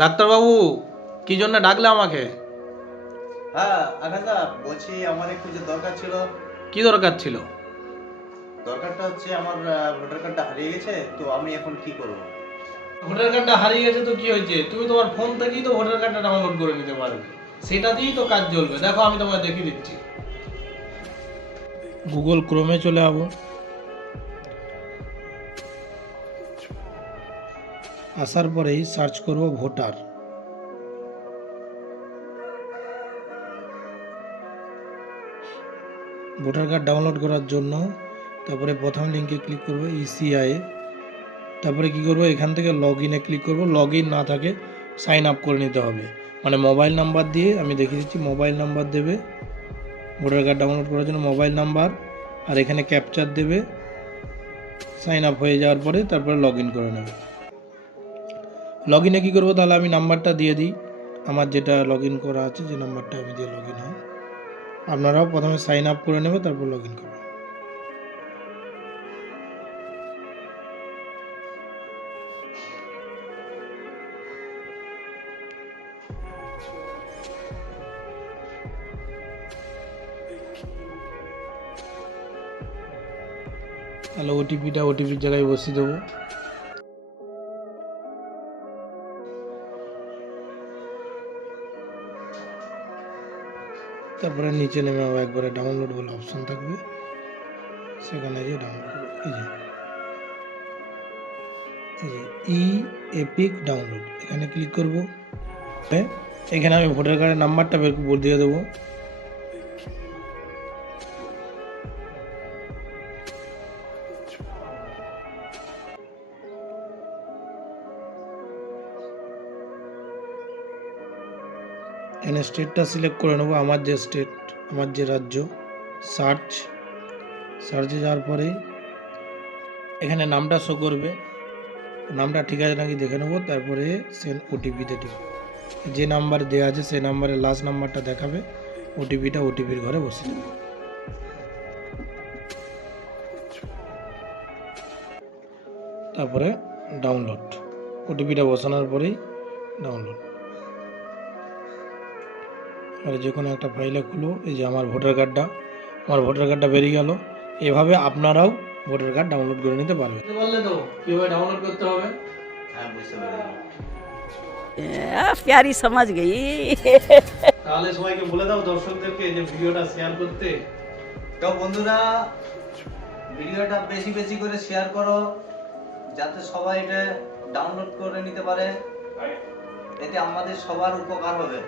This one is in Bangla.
ডাক্তারবাবু, কি জন্য ডাকলে আমাকে? হ্যাঁ আকাশদা, বলছি আমার একটু যে দরকার ছিল। কি দরকার ছিল? দরকারটা হচ্ছে আমার ভোটার কার্ডটা হারিয়ে গেছে, তো আমি এখন কি করব? ভোটার কার্ডটা হারিয়ে গেছে তো কি হয়েছে? তুমি তোমার ফোন থেকেই তো ভোটার কার্ডটা ডাউনলোড করে নিতে পারবে। সেটা দিয়েই তো কাজ চলবে। দেখো, আমি তোমায় দেখিয়ে দিচ্ছি। গুগল ক্রোমে চলে যাবো। আসার পরেই সার্চ করব ভোটার। ভোটার কার্ড ডাউনলোড করার জন্য তারপরে প্রথম লিঙ্কে ক্লিক করব ইসিআই। তারপরে কি করব, এখান থেকে লগ ইনে ক্লিক করব। লগ ইন না থাকে সাইন আপ করে নিতে হবে, মানে মোবাইল নাম্বার দিয়ে। আমি দেখিয়ে দিচ্ছি, মোবাইল নাম্বার দেবে ভোটার কার্ড ডাউনলোড করার জন্য, মোবাইল নাম্বার, আর এখানে ক্যাপচার দেবে। সাইন আপ হয়ে যাওয়ার পরে তারপরে লগ ইন করে নেবে। লগ ইনে কী করবো, তাহলে আমি নাম্বারটা দিয়ে দিই। আমার যেটা লগ ইন করা আছে, যে নাম্বারটা আমি দিয়ে লগ ইন হয়। আপনারাও প্রথমে সাইন আপ করে নেবে, তারপর লগ ইন করবে। তাহলে ওটিপির জায়গায় বসিয়ে দেবো। তারপরে নিচে নেমে আবার একবারে ডাউনলোড বলে অপশান থাকবে, সেখানে যে ডাউনলোড করবো। এই যে ই এপিক ডাউনলোড, এখানে ক্লিক করব। এখানে আমি ভোটার কার্ডের নাম্বারটা বের দিয়ে দেবো। এখানে স্টেটটা সিলেক্ট করে নেবো, আমার যে স্টেট, আমার যে রাজ্য। সার্চে যাওয়ার পরে এখানে নামটা শো করবে, নামটা ঠিক আছে নাকি দেখে নেবো। তারপরে সেন্ড ওটিপিতে টিপব। যে নাম্বার দেওয়া আছে সেই নাম্বারের লাস্ট নাম্বারটা দেখাবে, ওটিপির ঘরে বসে দেবে। তারপরে ডাউনলোড, ওটিপিটা বসানোর পরেই ডাউনলোড। আর যে কোনো একটা ফাইলে খুলো, এই যে আমার ভোটার কার্ডটা বেরিয়ে গেল। এভাবে আপনারাও ভোটার কার্ড ডাউনলোড করে নিতে পারবেন। বললে তো কিভাবে ডাউনলোড করতে হবে? হ্যাঁ, বুঝতে পেরেছি। प्यारी समझ गई। তাহলে সবাইকে বলে দাও, দর্শকদেরকে, যে ভিডিওটা শেয়ার করতে। তো বন্ধুরা, ভিডিওটা বেশি বেশি করে শেয়ার করো, যাতে সবাই এটা ডাউনলোড করে নিতে পারে। এতে আমাদের সবার উপকার হবে।